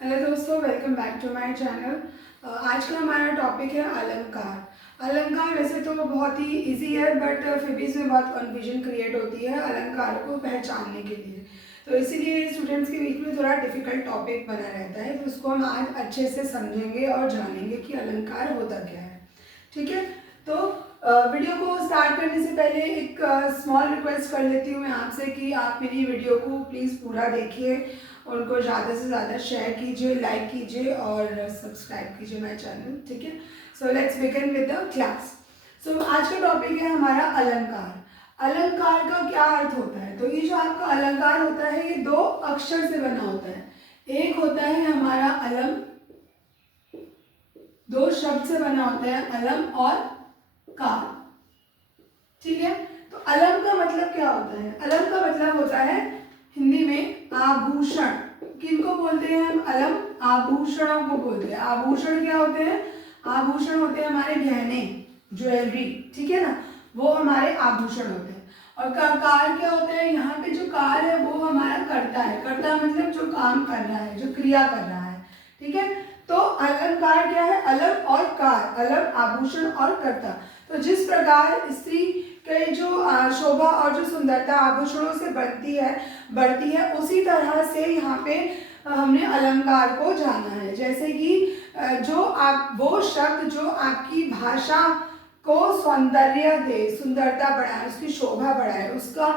Hello दोस्तों, welcome back to my channel. आज का हमारा टॉपिक है अलंकार। अलंकार वैसे तो बहुत ही इजी है, बट फिर भी इसमें बहुत कन्फ्यूजन क्रिएट होती है अलंकार को पहचानने के लिए। तो इसीलिए स्टूडेंट्स के बीच में थोड़ा डिफिकल्ट टॉपिक बना रहता है, तो उसको हम आज अच्छे से समझेंगे और जानेंगे कि अलंकार होता क्या है। ठीक है, तो वीडियो को स्टार्ट करने से पहले एक स्मॉल रिक्वेस्ट कर लेती हूँ मैं आपसे कि आप मेरी वीडियो को प्लीज़ पूरा देखिए, उनको ज़्यादा से ज़्यादा शेयर कीजिए, लाइक कीजिए और सब्सक्राइब कीजिए माय चैनल। ठीक है, so let's begin with the class. So आज का टॉपिक है हमारा अलंकार। अलंकार का क्या अर्थ होता है? तो ये जो आपका अलंकार होता है ये दो अक्षर से बना होता है। एक होता है हमारा अलम, दो शब्द से बना होता है अलम और कार। ठीक है, तो अलम का मतलब क्या होता है? अलम का मतलब होता है हिंदी में आभूषण। किनको बोलते हैं हम? अलम आभूषणों को बोलते हैं। आभूषण क्या होते हैं? आभूषण होते हैं हमारे गहने, ज्वेलरी। ठीक है ना, वो हमारे आभूषण होते हैं। और कार क्या होता है? यहाँ पे जो कार है वो हमारा कर्ता है। कर्ता मतलब जो काम कर रहा है, जो क्रिया कर रहा है। ठीक है, तो अलंकार क्या है? अलम और कार, अलम आभूषण और कर्ता। तो जिस प्रकार स्त्री के जो शोभा और जो सुंदरता आभूषणों से बढ़ती है, उसी तरह से यहाँ पे हमने अलंकार को जाना है। जैसे कि जो आप वो शब्द जो आपकी भाषा को सौंदर्य दे, सुंदरता बढ़ाए, उसकी शोभा बढ़ाए, उसका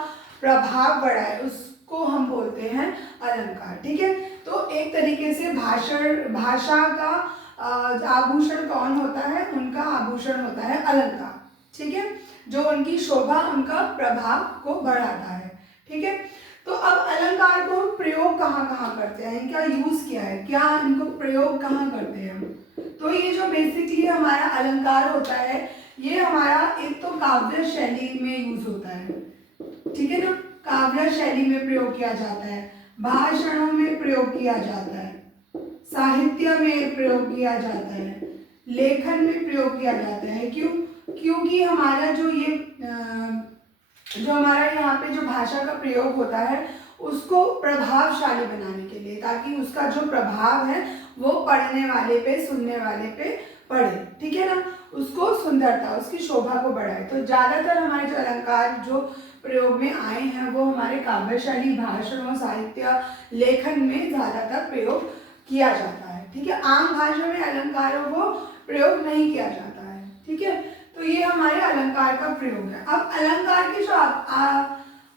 प्रभाव बढ़ाए, उसको हम बोलते हैं अलंकार। ठीक है, तो एक तरीके से भाषा का आभूषण कौन होता है? उनका आभूषण होता है अलंकार। ठीक है, जो उनकी शोभा, उनका प्रभाव को बढ़ाता है। ठीक है, तो अब अलंकार को प्रयोग कहाँ कहाँ करते हैं, इनका यूज क्या है, क्या इनको प्रयोग कहाँ करते हैं हम? तो ये जो बेसिकली हमारा अलंकार होता है, ये हमारा एक तो काव्य शैली में यूज होता है। ठीक है ना, काव्य शैली में प्रयोग किया जाता है, भाषणों में प्रयोग किया जाता है, साहित्य में प्रयोग किया जाता है, लेखन में प्रयोग किया जाता है। क्यों? क्योंकि हमारा जो हमारा यहाँ पे जो भाषा का प्रयोग होता है उसको प्रभावशाली बनाने के लिए, ताकि उसका जो प्रभाव है वो पढ़ने वाले पे, सुनने वाले पे पढ़े। ठीक है ना, उसको सुंदरता, उसकी शोभा को बढ़ाए। तो ज़्यादातर हमारे जो अलंकार जो प्रयोग में आए हैं वो हमारे काव्यशैली, भाषणों, साहित्य, लेखन में ज़्यादातर प्रयोग किया जाता है। ठीक है, आम भाषा में अलंकारों को प्रयोग नहीं किया जाता है। ठीक है, तो ये हमारे अलंकार का प्रयोग है। अब अलंकार की जो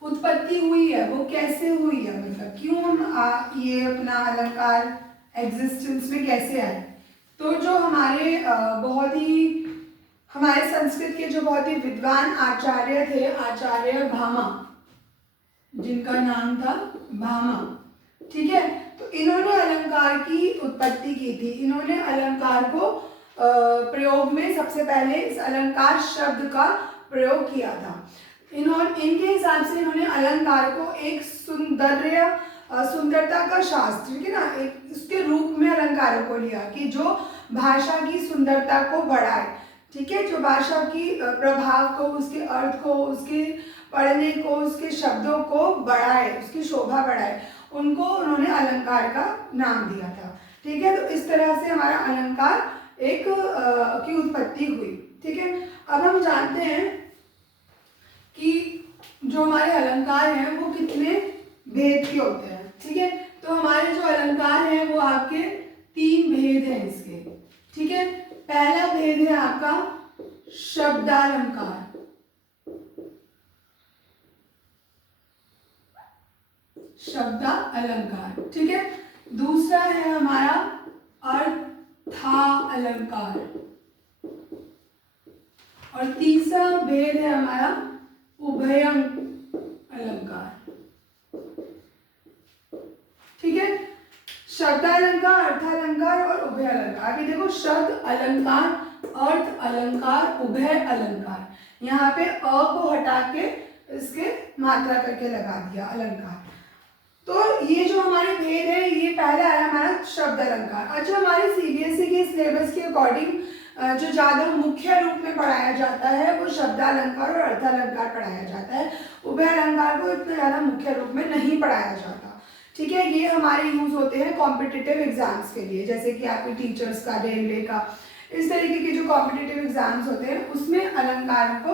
उत्पत्ति हुई है वो कैसे हुई है, मतलब क्यों हम ये अपना अलंकार एग्जिस्टेंस में कैसे आए? तो जो हमारे बहुत ही हमारे संस्कृत के जो बहुत ही विद्वान आचार्य थे, आचार्य भामा, जिनका नाम था भामा। ठीक है, तो इन्होंने अलंकार की उत्पत्ति की थी। इन्होंने अलंकार को प्रयोग में सबसे पहले इस अलंकार शब्द का प्रयोग किया था। इनके हिसाब से इन्होंने अलंकार को एक सुंदरता का शास्त्र, ठीक है ना, एक उसके रूप में अलंकारों को लिया कि जो भाषा की सुंदरता को बढ़ाए। ठीक है, जो भाषा की प्रभाव को, उसके अर्थ को, उसके पढ़ने को, उसके शब्दों को बढ़ाए, उसकी शोभा बढ़ाए, उनको उन्होंने अलंकार का नाम दिया था। ठीक है, तो इस तरह से हमारा अलंकार एक की उत्पत्ति हुई। ठीक है, अब हम जानते हैं कि जो हमारे अलंकार हैं वो कितने भेद के होते हैं। ठीक है, तो हमारे जो अलंकार हैं वो आपके 3 भेद हैं इसके। ठीक है, पहला भेद है आपका शब्दालंकार। शब्दा अलंकार। ठीक है, दूसरा है हमारा अर्था अलंकार, और तीसरा भेद है हमारा उभयं अलंकार। ठीक है, शब्दालंकार, अर्थालंकार और उभय अलंकार। अभी देखो, शब्द अलंकार, अर्थ अलंकार, उभय अलंकार, यहाँ पे अ को हटा के इसके मात्रा करके लगा दिया अलंकार। तो ये जो हमारे भेद है, ये पहला है हमारा शब्द अलंकार। अच्छा, हमारे सीबीएसई के सिलेबस के अकॉर्डिंग जो ज़्यादा मुख्य रूप में पढ़ाया जाता है वो शब्दालंकार और अर्थालंकार पढ़ाया जाता है। उभय अलंकार को इतना ज़्यादा मुख्य रूप में नहीं पढ़ाया जाता। ठीक है, ये हमारे यूज होते हैं कॉम्पिटिटिव एग्जाम्स के लिए, जैसे कि आपके टीचर्स का, रेलवे का, इस तरीके के जो कॉम्पिटिटिव एग्जाम्स होते हैं उसमें अलंकारों को,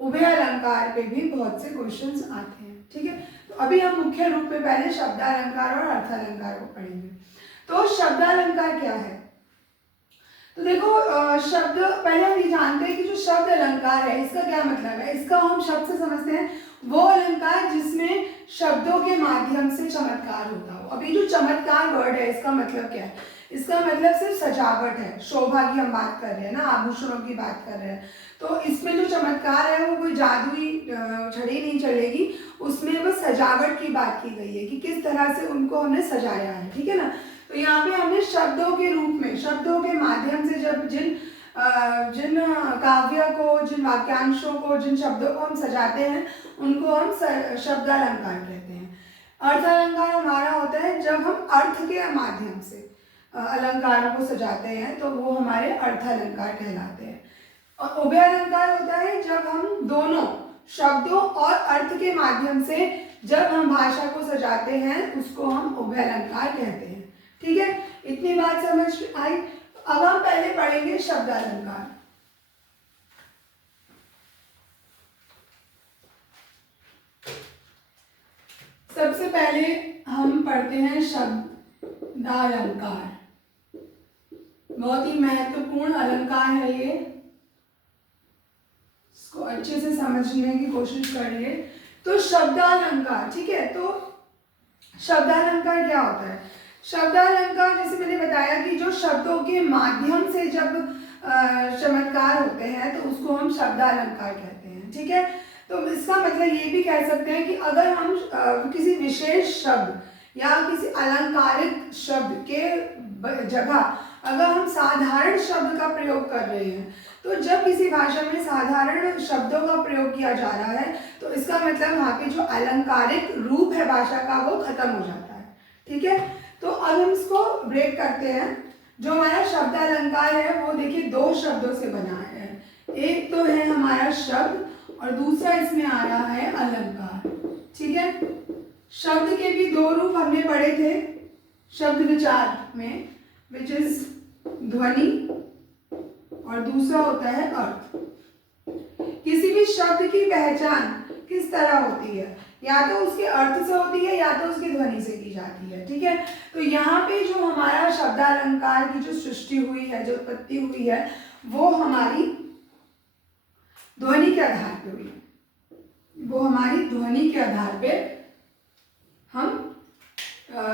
उभय अलंकार पे भी बहुत से क्वेश्चंस आते हैं। ठीक है, तो अभी हम मुख्य रूप में पहले शब्दालंकार और अर्थालंकार को पढ़ेंगे। तो शब्दालंकार क्या है? तो देखो शब्द, पहले हम ये जानते हैं कि जो शब्द अलंकार है इसका क्या मतलब है। इसका हम शब्द से समझते हैं वो अलंकार जिसमें शब्दों के माध्यम से चमत्कार होता हो। अभी जो चमत्कार वर्ड है इसका मतलब क्या है? इसका मतलब सिर्फ सजावट है, शोभा की हम बात कर रहे हैं ना, आभूषणों की बात कर रहे हैं। तो इसमें जो चमत्कार है वो कोई जादुई छड़ी नहीं चलेगी, उसमें बस सजावट की बात की गई है कि किस तरह से उनको हमने सजाया है। ठीक है ना, तो यहाँ पे हमने शब्दों के रूप में, शब्दों के माध्यम से जब जिन काव्य को, जिन वाक्यांशों को, जिन शब्दों को हम सजाते हैं उनको हम शब्दालंकार कहते हैं। अर्थालंकार हमारा होता है जब हम अर्थ के माध्यम से अलंकारों को सजाते हैं तो वो हमारे अर्थालंकार कहलाते हैं। और उभय अलंकार होता है जब हम दोनों शब्दों और अर्थ के माध्यम से जब हम भाषा को सजाते हैं उसको हम उभय अलंकार कहते हैं। ठीक है, इतनी बात समझ आई। अब हम पहले पढ़ेंगे शब्दालंकार। सबसे पहले हम पढ़ते हैं शब्दालंकार। बहुत ही महत्वपूर्ण अलंकार है ये, इसको अच्छे से समझने की कोशिश करिए। तो शब्दालंकार, ठीक है, तो शब्दालंकार क्या होता है? शब्दालंकार जैसे मैंने बताया कि जो शब्दों के माध्यम से जब चमत्कार होते हैं तो उसको हम शब्दालंकार कहते हैं। ठीक है, तो इसका मतलब ये भी कह सकते हैं कि अगर हम किसी विशेष शब्द या किसी अलंकारिक शब्द के जगह अगर हम साधारण शब्द का प्रयोग कर रहे हैं, तो जब किसी भाषा में साधारण शब्दों का प्रयोग किया जा रहा है तो इसका मतलब वहाँ पे जो अलंकारिक रूप है भाषा का वो खत्म हो जाता है। ठीक है, तो अब हम इसको ब्रेक करते हैं। जो हमारा शब्दालंकार है वो देखिए दो शब्दों से बना है, एक तो है हमारा शब्द और दूसरा इसमें आ रहा है अलंकार। ठीक है, शब्द के भी दो रूप हमने पढ़े थे शब्द विचार में, विच इज ध्वनि और दूसरा होता है अर्थ। किसी भी शब्द की पहचान किस तरह होती है? या तो उसके अर्थ से होती है या तो उसकी ध्वनि से की जाती है। ठीक है, तो यहाँ पे जो हमारा शब्दालंकार की जो सृष्टि हुई है, जो उत्पत्ति हुई है, वो हमारी ध्वनि के आधार पे हुई है। वो हमारी ध्वनि के आधार पे हम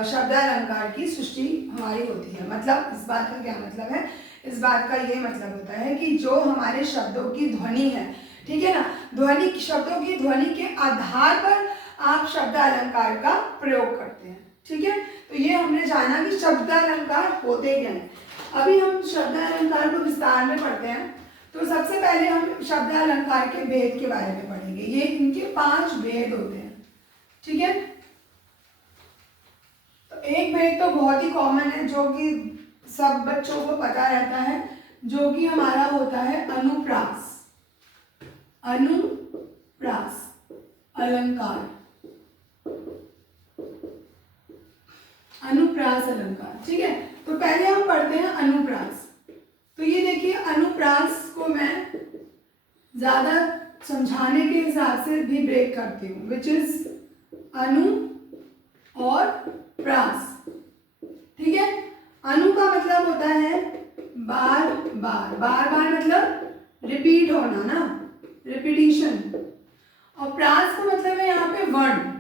शब्दालंकार की सृष्टि हमारी होती है। मतलब इस बात का क्या मतलब है? इस बात का ये मतलब होता है कि जो हमारे शब्दों की ध्वनि है, ठीक है ना, ध्वनि, शब्दों की ध्वनि के आधार पर आप शब्दालंकार का प्रयोग करते हैं। ठीक है, तो ये हमने जाना कि शब्दालंकार होते क्या हैं। अभी हम शब्दालंकार को विस्तार में पढ़ते हैं। तो सबसे पहले हम शब्दालंकार के भेद के बारे में पढ़ेंगे। ये इनके 5 भेद होते हैं। ठीक है, तो एक भेद तो बहुत ही कॉमन है जो कि सब बच्चों को पता रहता है, जो कि हमारा होता है अनुप्रास। अनुप्रास अलंकार, अनुप्रास अलंकार। ठीक है, तो पहले हम पढ़ते हैं अनुप्रास। तो ये देखिए, अनुप्रास को मैं ज्यादा समझाने के हिसाब से भी ब्रेक करती हूँ, विच इज अनु और प्रास। ठीक है, अनु का मतलब होता है बार बार, बार बार मतलब रिपीट होना ना, रिपीटिशन। और प्रास का मतलब है यहाँ पे वर्ण।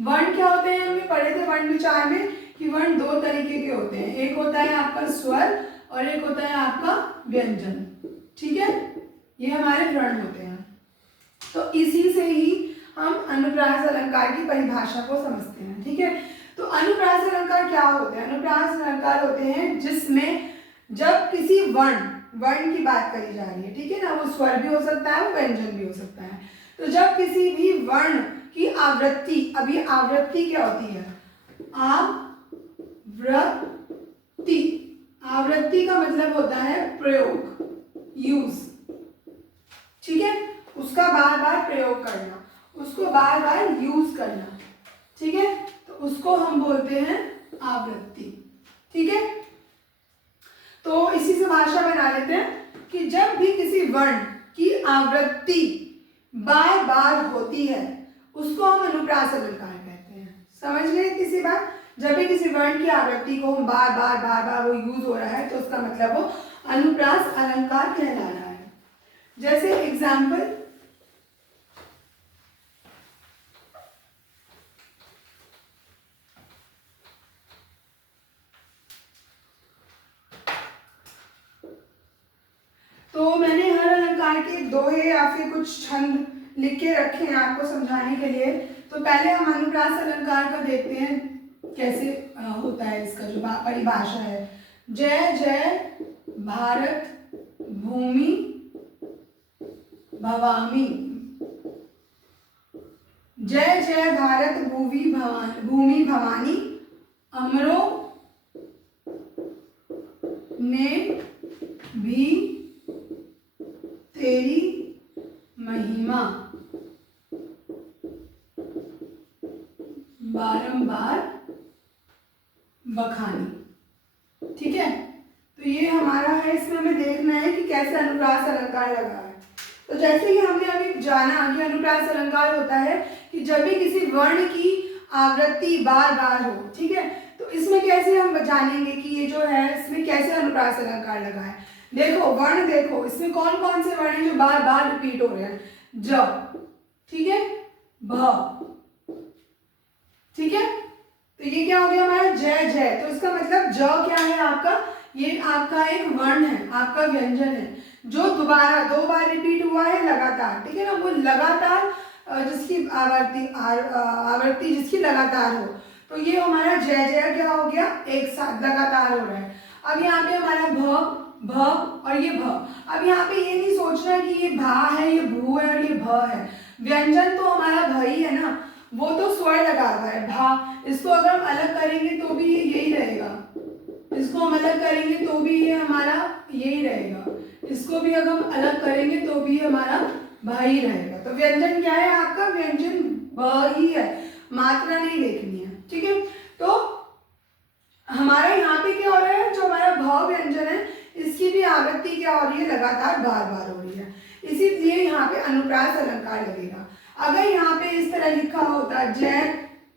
वर्ण क्या होते हैं? हमने पढ़े थे वर्ण विचार में कि वर्ण 2 तरीके के होते हैं, एक होता है आपका स्वर और एक होता है आपका व्यंजन। ठीक है, ये हमारे वर्ण होते हैं। तो इसी से ही हम अनुप्रास अलंकार की परिभाषा को समझते हैं। ठीक है, तो अनुप्रास अलंकार क्या होते हैं? अनुप्रास अलंकार होते हैं जिसमें जब किसी वर्ण की बात करी जा रही है, ठीक है ना, वो स्वर भी हो सकता है, वो व्यंजन भी हो सकता है। तो जब किसी भी वर्ण की आवृत्ति, अभी आवृत्ति क्या होती है? आवृत्ति, आवृत्ति का मतलब होता है प्रयोग, यूज। ठीक है, उसका बार बार प्रयोग करना, उसको बार बार यूज करना। ठीक है, तो उसको हम आवृत्ति। ठीक है, तो इसी से भाषा बना लेते हैं कि जब भी किसी वर्ण की आवृत्ति बार बार होती है उसको हम अनुप्रास अलंकार कहते हैं। समझ गए किसी बात? जब भी किसी वर्ण की आवृत्ति को हम बार बार वो यूज हो रहा है तो उसका मतलब वो अनुप्रास अलंकार कहला रहा है। जैसे एग्जाम्पल, तो मैंने हर अलंकार के दोहे या फिर कुछ छंद लिख के रखे हैं आपको समझाने के लिए। तो पहले हम अनुप्रास अलंकार का देखते हैं कैसे होता है, इसका जो परिभाषा है। जय जय भारत भूमि भवामी, जय जय भारत भूमि भवानी, अमरों ने भी तेरी महिमा बारंबार बखानी। ठीक है, तो ये हमारा है, इसमें हमें देखना है कि कैसे अनुप्रास अलंकार लगा है। तो जैसे कि हमने अभी जाना कि अनुप्रास अलंकार होता है कि जब भी किसी वर्ण की आवृत्ति बार बार हो। ठीक है, तो इसमें कैसे हम जानेंगे कि ये जो है इसमें कैसे अनुप्रास अलंकार लगा है। देखो वर्ण, देखो इसमें कौन कौन से वर्ण हैं जो बार बार रिपीट हो रहे हैं। ज, ठीक है, भ, ठीक है, तो ये क्या हो गया हमारा जय जय। तो इसका मतलब ज क्या है आपका, ये आपका एक वर्ण है, आपका व्यंजन है जो दोबारा दो बार रिपीट हुआ है लगातार। ठीक है ना, वो लगातार जिसकी आवृत्ति जिसकी लगातार हो, तो ये हमारा जय जय क्या हो गया, एक साथ लगातार हो रहा है। अब यहाँ पे हमारा भ और ये भ। अब यहाँ पे ये नहीं सोचना कि ये भा है, ये भू है और ये भ है। व्यंजन तो हमारा भ ही है ना, वो तो स्वर लगा हुआ है भा। इसको अगर हम अलग करेंगे तो भी यही रहेगा, इसको हम अलग करेंगे तो भी ये हमारा यही रहेगा, इसको भी अगर हम अलग करेंगे तो भी हमारा भ ही रहेगा। तो व्यंजन क्या है आपका, व्यंजन भ ही है, मात्रा नहीं देखनी है। ठीक है, तो हमारा यहाँ पे क्या हो रहा है, जो हमारा भ व्यंजन है इसकी भी आवृत्ति क्या हो रही है, लगातार बार बार हो रही है, इसीलिए यहाँ पे अनुप्रास अलंकार लगेगा। अगर यहाँ पे इस तरह लिखा होता जय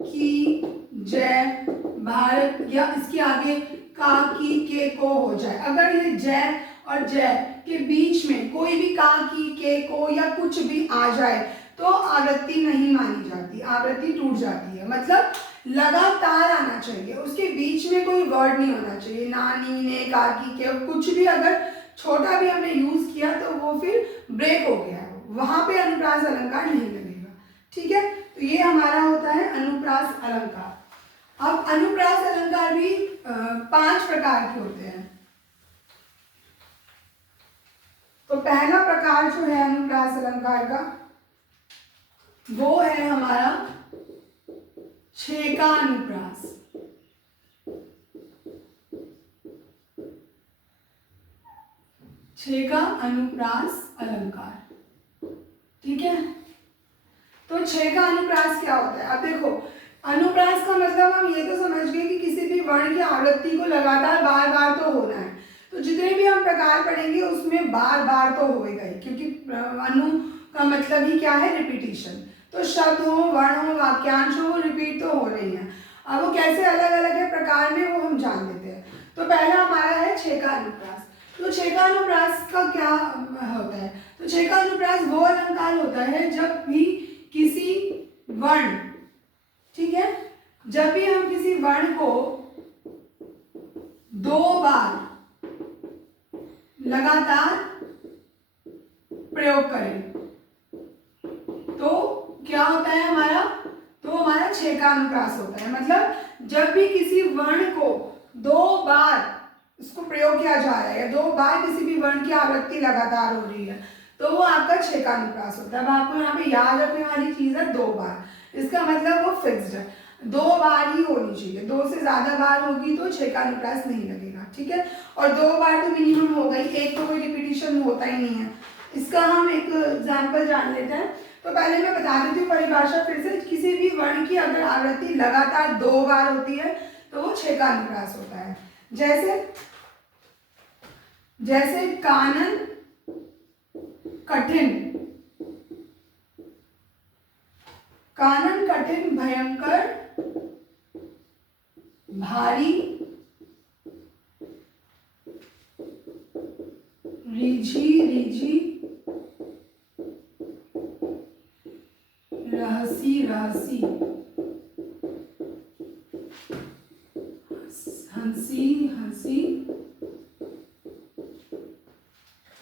की जय भारत, या इसके आगे का की के को हो जाए, अगर ये जय और जय के बीच में कोई भी का की के को या कुछ भी आ जाए तो आवृत्ति नहीं मानी जाती, आवृत्ति टूट जाती है। मतलब लगातार आना चाहिए, उसके बीच में कोई वर्ड नहीं होना चाहिए, नानी ने का की के, कुछ भी अगर छोटा भी हमने यूज किया तो वो फिर ब्रेक हो गया है, वहां पे अनुप्रास अलंकार नहीं लगेगा। ठीक है, तो ये हमारा होता है अनुप्रास अलंकार। अब अनुप्रास अलंकार भी 5 प्रकार के होते हैं। तो पहला प्रकार जो है अनुप्रास अलंकार का वो है हमारा छेका अनुप्रास। छेका अनुप्रास अलंकार। ठीक है, तो छेका अनुप्रास क्या होता है। अब देखो अनुप्रास का मतलब हम ये तो समझ गए कि किसी भी वर्ण की आवृत्ति को लगातार बार बार तो होना है। तो जितने भी हम प्रकार पढ़ेंगे उसमें बार बार तो होएगा ही, क्योंकि अनु का मतलब ही क्या है, रिपीटिशन। तो शब्द हो, वर्ण हो, वाक्यांश हो, रिपीट तो हो रही है। अब वो कैसे अलग अलग है प्रकार में वो हम जान लेते हैं। तो पहला हमारा है छेका अनुप्रास। तो छेका अनुप्रास का क्या होता है, तो छेका अनुप्रास वो अलंकार होता है जब भी किसी वर्ण, ठीक है, जब भी हम किसी वर्ण को 2 बार लगातार प्रयोग करें तो क्या होता है हमारा, तो हमारा छेका अनुप्रास होता है। मतलब जब भी किसी वर्ण को 2 बार इसको प्रयोग किया जा रहा है, 2 बार किसी भी वर्ण की आवृत्ति लगातार हो रही है तो वो आपका छेका अनुप्रास होता है। अब आपको यहाँ पे याद रखने वाली चीज है 2 बार, इसका मतलब वो फिक्स्ड है, 2 बार ही होनी चाहिए, 2 से ज्यादा बार होगी तो छेका अनुप्रास नहीं लगेगा। ठीक है, और 2 बार तो मिनिमम हो गई, एक तो कोई रिपीटिशन होता ही नहीं है। इसका हम एक एग्जाम्पल जान लेते हैं। तो पहले मैं बता देती हूँ परिभाषा फिर से। किसी भी वर्ण की अगर आवृत्ति लगातार 2 बार होती है तो वो छ का अनुप्रास होता है। जैसे कानन कठिन, कानन कठिन भयंकर भारी रीझी रीझी रहसी रहसी हंसी हंसी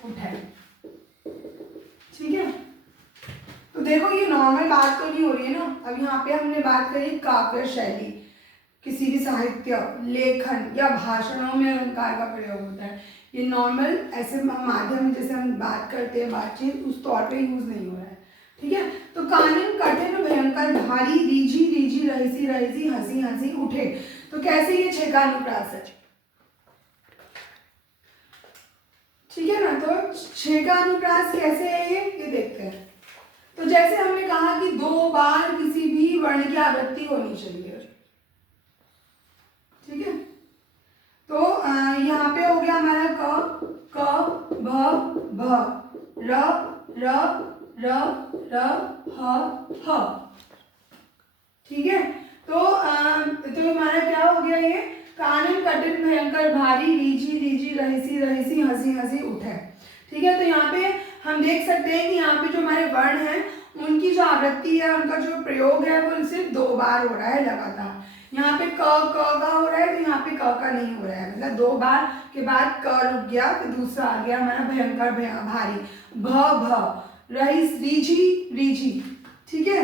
उठे। ठीक है, तो देखो ये नॉर्मल बात तो नहीं हो रही है ना। अब यहाँ पे हमने बात करी काव्य शैली, किसी भी साहित्य लेखन या भाषणों में अलंकार का प्रयोग होता है। ये नॉर्मल ऐसे माध्यम जैसे हम बात करते हैं बातचीत उस तौर पे यूज नहीं हो रहा है। ठीक है, तो कानन कठिन भयंकर भारी रीझी रीझी रहसी रहसी हंसी हंसी उठे, तो कैसे ये छ का अनुप्रास है। ठीक है ना, तो छ का अनुप्रास कैसे है ये देखते हैं। तो जैसे हमने कहा कि 2 बार किसी भी वर्ण की आवृत्ति होनी चाहिए। ठीक है, तो यहाँ पे हो गया हमारा क भ भ र र र र ह। ठीक है, तो हमारा क्या हो गया, ये कानन कठिन भयंकर भारी रीझी रीझी रहसी रहसी हंसी हंसी उठे। ठीक है, तो यहाँ पे हम देख सकते हैं कि यहाँ पे जो हमारे वर्ण हैं उनकी जो आवृत्ति है, उनका जो प्रयोग है वो सिर्फ 2 बार हो रहा है लगातार। यहाँ पे क का हो रहा है, तो यहाँ पे क का नहीं हो रहा है, मतलब 2 बार के बाद क रुक गया, फिर दूसरा आ गया हमारा भयंकर भारी भ भ रहीस रीझी रीझी। ठीक है,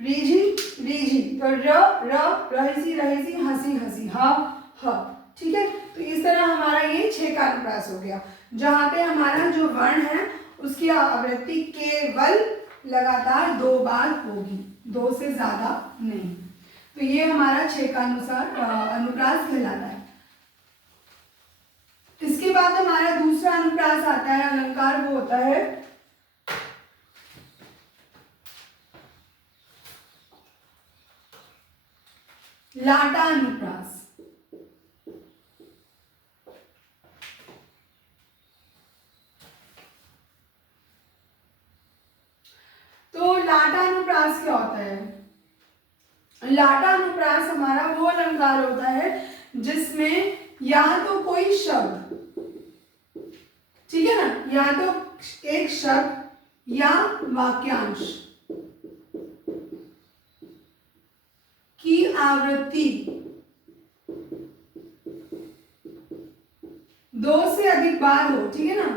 रीझी रीझी, तो र र रहसी रहसी हंसी हंसी ह ह। ठीक है, तो इस तरह हमारा ये छ का अनुप्रास हो गया, जहाँ पे हमारा जो वर्ण है उसकी आवृत्ति केवल लगातार 2 बार होगी, 2 से ज्यादा नहीं। तो ये हमारा छ का अनुप्रास कहलाता है। इसके बाद हमारा दूसरा अनुप्रास आता है अलंकार, वो होता है लाटा अनुप्रास। तो लाटा अनुप्रास क्या होता है? लाटा अनुप्रास हमारा वो अलंकार होता है जिसमें या तो कोई शब्द, ठीक है ना, या तो एक शब्द या वाक्यांश की आवृत्ति 2 से अधिक बार हो। ठीक है ना,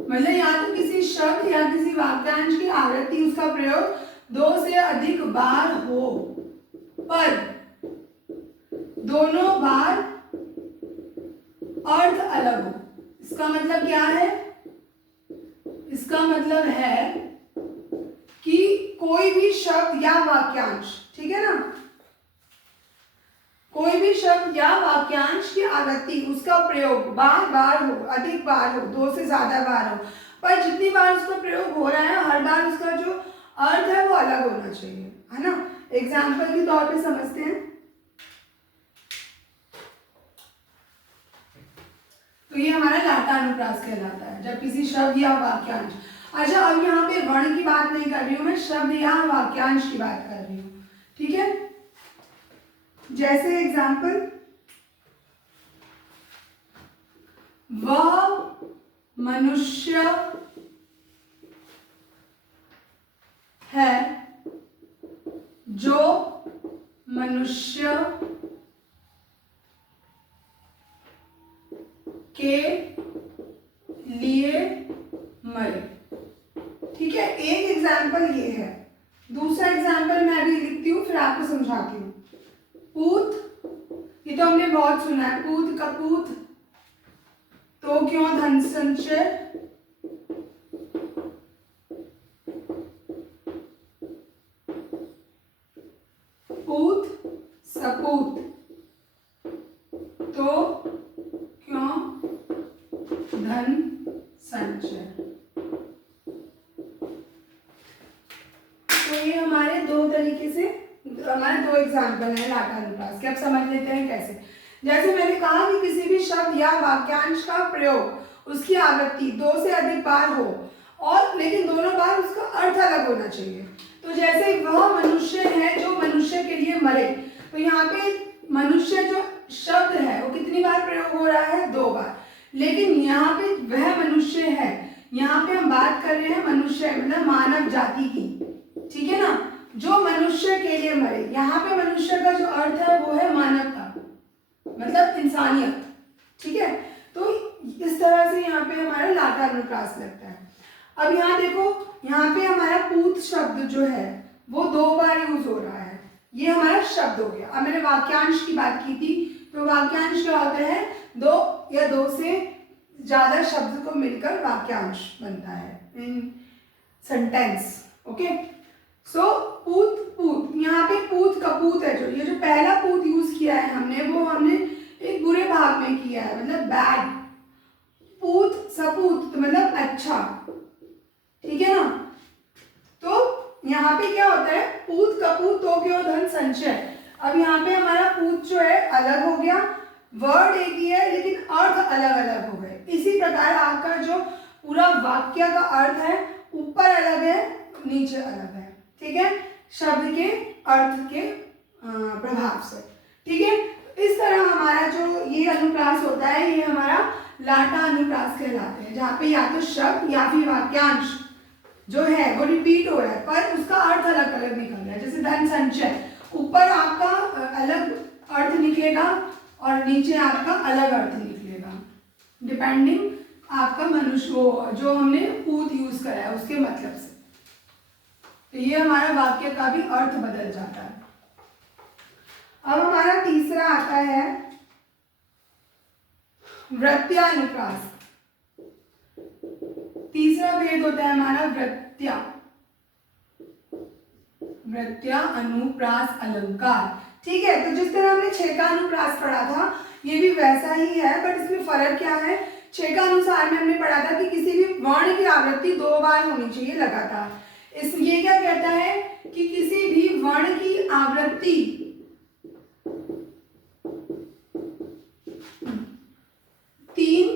मतलब या तो किसी शब्द या किसी वाक्यांश की आवृत्ति, उसका प्रयोग 2 से अधिक बार हो, पर दोनों बार अर्थ अलग हो। इसका मतलब क्या है? इसका मतलब है कि कोई भी शब्द या वाक्यांश, ठीक है ना, कोई भी शब्द या वाक्यांश की आवृत्ति, उसका प्रयोग बार बार हो, अधिक बार हो, 2 से ज्यादा बार हो, पर जितनी बार उसका प्रयोग हो रहा है हर बार उसका जो अर्थ है वो अलग होना चाहिए, है ना। एग्जाम्पल के तौर पे समझते हैं। तो ये हमारा लाटा अनुप्रास कहलाता है, जब किसी शब्द या वाक्यांश। अच्छा, अब यहाँ पे वर्ण की बात नहीं कर रही हूं मैं, शब्द या वाक्यांश की बात कर रही हूँ। ठीक है, जैसे एग्जाम्पल, वह मनुष्य है जो मनुष्य के लिए मरे। ठीक है, एक एग्जाम्पल ये है, दूसरा एग्जाम्पल मैं अभी लिखती हूँ फिर आपको समझाती हूँ। पूत, ये तो हमने बहुत सुना है, पूत कपूत, तो क्यों धन संचय, पूत सपूत, तो क्यों धन संचय। तो ये हमारे 2 तरीके से हमारे दो एग्जाम्पल हैं लाटानुप्रास के। अब समझ लेते हैं कैसे। जैसे मैंने कहा कि किसी भी शब्द या वाक्यांश का प्रयोग उसकी आवृत्ति 2 से अधिक बार हो और लेकिन दोनों बार उसका अर्थ अलग होना चाहिए। तो जैसे वह मनुष्य है जो मनुष्य के लिए मरे, तो यहाँ पे मनुष्य जो शब्द है वो कितनी बार प्रयोग हो रहा है? 2 बार। लेकिन यहाँ पे वह मनुष्य है, यहाँ पे हम बात कर रहे हैं मनुष्य मतलब मानव जाति की, ठीक है ना, जो मनुष्य के लिए मरे। यहाँ पे मनुष्य का जो अर्थ है वो है मानवता, मतलब इंसानियत, ठीक है। तो इस तरह से यहाँ पे हमारा लाटानुप्रास लगता है। अब यहाँ देखो, यहाँ पे हमारा पूत शब्द जो है वो 2 बार यूज हो रहा है, ये हमारा शब्द हो गया। अब मैंने वाक्यांश की बात की थी, तो वाक्यांश क्या होते हैं? 2 या 2 से ज्यादा शब्द को मिलकर वाक्यांश बनता है इन सेंटेंस। ओके, सो पूत पूत, यहाँ पे पूत कपूत है, जो ये जो पहला पूत यूज किया है हमने वो हमने एक बुरे भाग में किया है, मतलब बैड। पूत सपूत तो मतलब अच्छा, ठीक है ना। तो यहाँ पे क्या होता है? पूत कपूत तो क्यों धन संचय। अब यहाँ पे हमारा पूत जो है अलग हो गया, वर्ड एक ही है लेकिन अर्थ अलग अलग हो गए। इसी प्रकार आपका जो पूरा वाक्य का अर्थ है ऊपर अलग है नीचे अलग है, ठीक है, शब्द के अर्थ के प्रभाव से, ठीक है। इस तरह हमारा जो ये अनुप्रास होता है ये हमारा लाटानुप्रास कहलाते हैं, जहाँ पे या तो शब्द या फिर वाक्यांश जो है वो रिपीट हो रहा है पर उसका अर्थ अलग अलग निकल रहा है। जैसे धन संचय, ऊपर आपका अलग अर्थ निकलेगा और नीचे आपका अलग अर्थ निकलेगा, डिपेंडिंग आपका मनुष्य जो हमने पूत यूज करा है उसके मतलब से। तो ये हमारा वाक्य का भी अर्थ बदल जाता है। अब हमारा तीसरा आता है वृत्यानुप्रास। तीसरा भेद होता है हमारा वृत्यानुप्रास अलंकार, ठीक है। तो जिस तरह हमने 6 का अनुप्रास पढ़ा था ये भी वैसा ही है, बट इसमें फर्क क्या है? 6 का अनुसार में हमने पढ़ा था कि किसी भी वर्ण की आवृत्ति 2 बार होनी चाहिए लगातार। ये क्या कहता है कि किसी भी वर्ण की आवृत्ति 3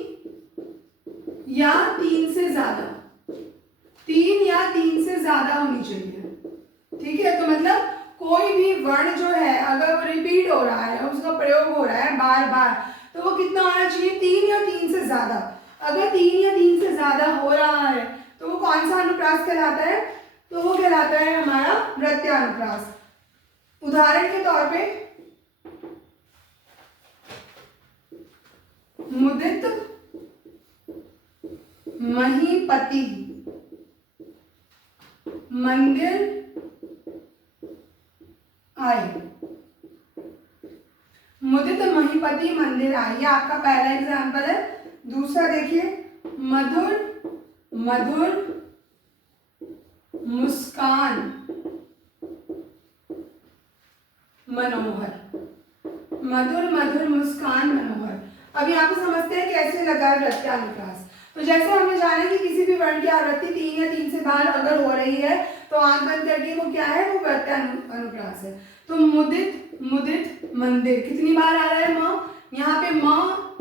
या 3 से ज्यादा, 3 या 3 से ज्यादा होनी चाहिए, ठीक है। तो मतलब कोई भी वर्ण जो है अगर वो रिपीट हो रहा है, उसका प्रयोग हो रहा है बार बार, तो वो कितना होना चाहिए? 3 या 3 से ज्यादा। अगर 3 या 3 से ज्यादा हो रहा है तो वो कौन सा अनुप्रास कहलाता है? तो वो कहलाता है हमारा वृत्यानुप्रास। उदाहरण के तौर पे मुदित महीपति मंदिर आए, मुदित महीपति मंदिर आए, ये आपका पहला एग्जाम्पल है। दूसरा देखिए, मधुर मधुर मुस्कान मनोहर, मधुर मधुर मुस्कान मनोहर। अब यहाँ पे समझते हैं कैसे लगा वृत्यानुप्रास। तो जैसे हमने जाना कि किसी भी वर्ण की आवृत्ति 3 या 3 से बाहर अगर हो रही है तो आंख बंद करके वो क्या है? वो वृत्यानुप्रास है। तो मुदित मुदित मंदिर कितनी बार आ रहा है? म, यहाँ पे म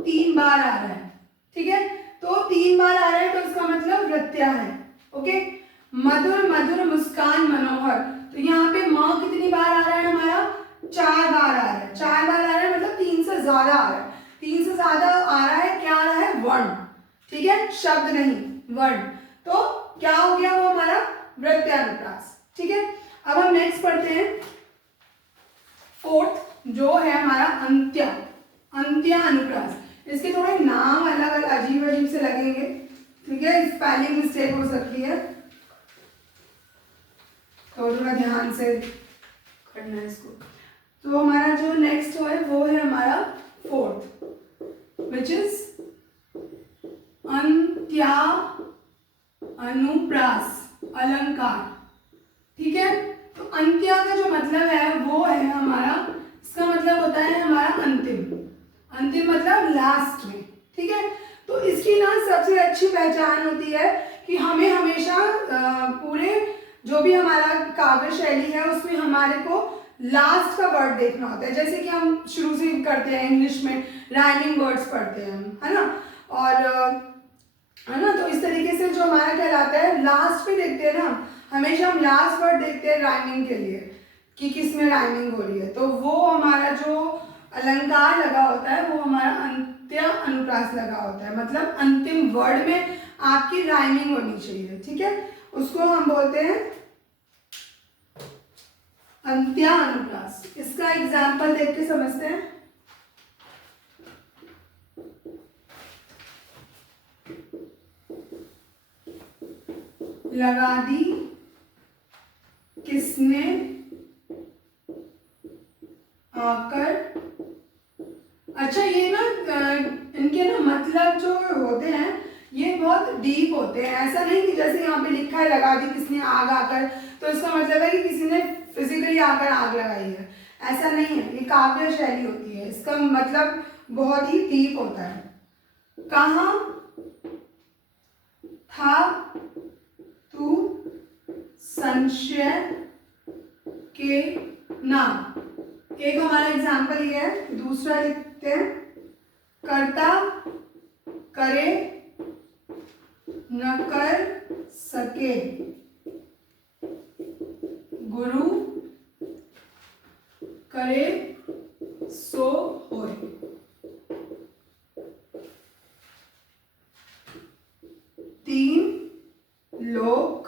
3 बार आ रहा है, ठीक है। तो 3 बार आ रहा है तो इसका मतलब वृत्या है, ओके। मधुर मधुर मुस्कान मनोहर, तो यहाँ पे म कितनी बार आ रहा है? हमारा 4 बार आ रहा है। 4 बार आ रहा है मतलब 3 से ज्यादा आ रहा है। 3 से ज्यादा आ रहा है, क्या आ रहा है? वर्ण, ठीक है, शब्द नहीं वर्ण। तो क्या हो गया? वो हमारा वृत्यानुप्रास, ठीक है। अब हम नेक्स्ट पढ़ते हैं 4th, जो है हमारा अंत्यानुप्रास। इसके थोड़े नाम अलग अलग अजीब अजीब से लगेंगे, ठीक है, स्पेलिंग मिस्टेक हो सकती है, तो थोड़ा ध्यान से करना है इसको। तो हमारा जो नेक्स्ट है वो है हमारा 4th, विच इज अंत्यानुप्रास अलंकार, ठीक है। तो अंत्या का जो मतलब है वो है हमारा, इसका मतलब होता है हमारा अंतिम, अंतिम मतलब लास्ट में, ठीक है। तो इसकी ना सबसे अच्छी पहचान होती है कि हमें हमेशा पूरे जो भी हमारा काव्य शैली है उसमें हमारे को लास्ट का वर्ड देखना होता है। जैसे कि हम शुरू से करते हैं इंग्लिश में राइमिंग वर्ड्स पढ़ते हैं हम, है ना, और है ना, तो इस तरीके से जो हमारा कहलाता है लास्ट पे देखते हैं ना, हमेशा हम लास्ट वर्ड देखते हैं राइमिंग के लिए कि किस में राइमिंग हो रही है। तो वो हमारा जो अलंकार लगा होता है वो हमारा अंत्य अनुप्रास लगा होता है, मतलब अंतिम वर्ड में आपकी राइमिंग होनी चाहिए, ठीक है, उसको हम बोलते हैं अंत्या अनुप्रास। इसका एग्जाम्पल देख के समझते हैं। लगा दी किसने आकर। अच्छा, ये ना इनके ना मतलब जो होते हैं ये बहुत डीप होते हैं। ऐसा नहीं कि जैसे यहाँ पे लिखा है लगा दी किसने आग आकर, तो इसका मतलब है कि किसी ने फिजिकली आकर आग लगाई है, ऐसा नहीं है। ये काव्य शैली होती है, इसका मतलब बहुत ही डीप होता है। कहाँ था तू संशय के नाम, एक हमारा एग्जाम्पल ये है। दूसरा लिखते हैं कर्ता करे न कर सके गुरु करे सो होए। तीन लोक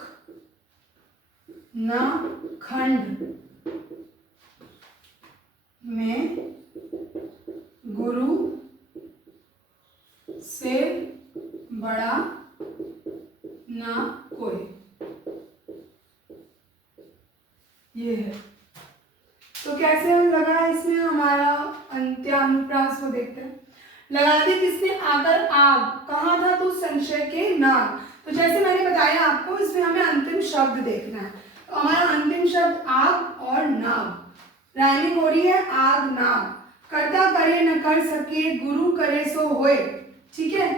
न खंड में गुरु से बड़ा ना कोई, ये है। तो कैसे लगा इसमें हमारा अंत्यानुप्रास को देखते हैं। लगा दी किसने आकर आग, कहाँ था तू संशय के नाग। तो जैसे मैंने बताया आपको, इसमें हमें अंतिम शब्द देखना है। तो हमारा अंतिम शब्द आग और नाग, राइमिंग हो रही है आग नाग। कर्ता करे न कर सके गुरु करे सो होए, ठीक है।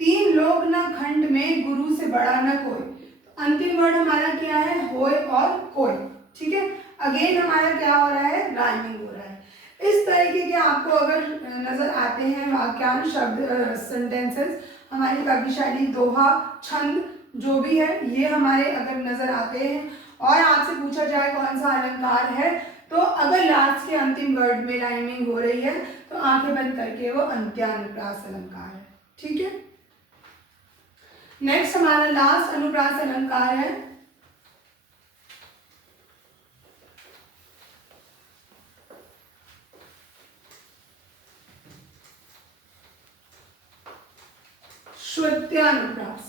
तीन लोग न खंड में गुरु से बड़ा न कोई। तो अंतिम वर्ड हमारा क्या है, होए और कोई, ठीक है। अगेन हमारा क्या हो रहा है, राइमिंग हो रहा है। इस तरीके के आपको अगर नजर आते हैं वाक्यांश शब्द सेंटेंसेस, हमारी काव्य शैली दोहा छंद जो भी है ये हमारे अगर नजर आते हैं और आपसे पूछा जाए कौन सा अलंकार है, तो अगर लास्ट के अंतिम वर्ड में राइमिंग हो रही है तो आंखें बंद करके वो अंत्यानुप्रास अलंकार है, ठीक है। नेक्स्ट हमारा लास्ट अनुप्रास अलंकार है श्रुत्यानुप्रास।